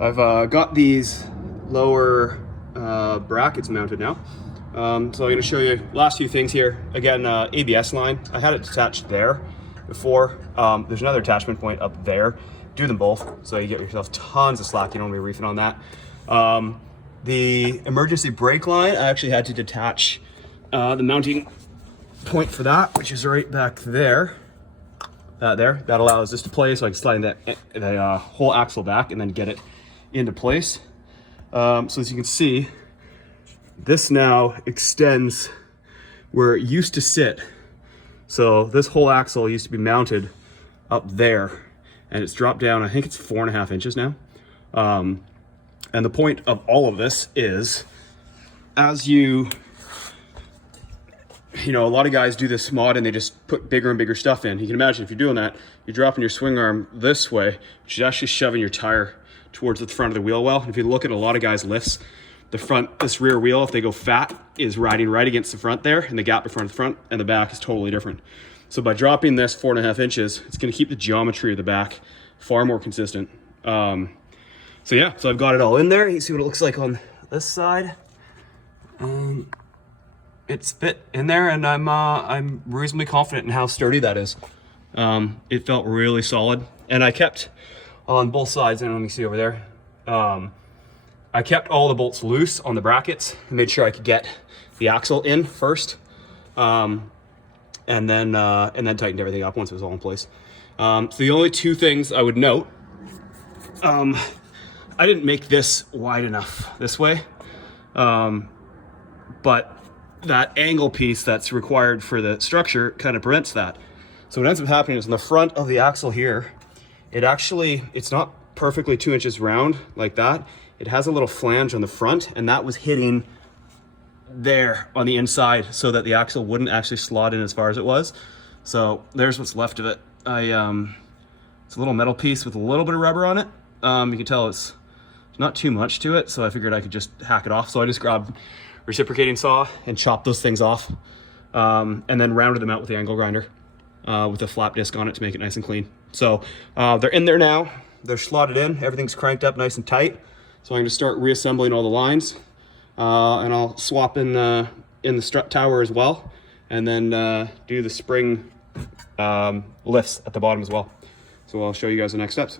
I've got these lower brackets mounted now. So I'm going to show you last few things here. Again, ABS line. I had it detached there before. There's another attachment point up there. Do them both so you get yourself tons of slack. You don't want to be reefing on that. The emergency brake line, I actually had to detach the mounting point for that, which is right back there. That allows this to play, so I can slide the whole axle back and then get it into place. So as you can see, this now extends where it used to sit. So this whole axle used to be mounted up there, and it's dropped down, I think it's 4.5 inches now. And the point of all of this is, as you know, a lot of guys do this mod and they just put bigger and bigger stuff in. You can imagine if you're doing that, you're dropping your swing arm this way, which is actually shoving your tire towards the front of the wheel well. And if you look at a lot of guys' lifts, this rear wheel, if they go fat, is riding right against the front there, and the gap in front of the front and the back is totally different. So by dropping this 4.5 inches, it's gonna keep the geometry of the back far more consistent. So yeah, so I've got it all in there. You can see what it looks like on this side. It's fit in there, and I'm reasonably confident in how sturdy that is. It felt really solid, and I kept on both sides, and let me see over there. I kept all the bolts loose on the brackets and made sure I could get the axle in first, and then tightened everything up once it was all in place. So the only two things I would note, I didn't make this wide enough this way, but that angle piece that's required for the structure kind of prevents that. So what ends up happening is in the front of the axle here, it's not perfectly 2 inches round like that. It has a little flange on the front, and that was hitting there on the inside so that the axle wouldn't actually slot in as far as it was. So there's what's left of it. It's a little metal piece with a little bit of rubber on it. You can tell it's not too much to it, so I figured I could just hack it off. So I just grabbed a reciprocating saw and chopped those things off, and then rounded them out with the angle grinder with a flap disc on it to make it nice and clean. So they're in there now. They're slotted in. Everything's cranked up nice and tight. So I'm going to start reassembling all the lines, and I'll swap in the strut tower as well, and then do the spring lifts at the bottom as well. So I'll show you guys the next steps.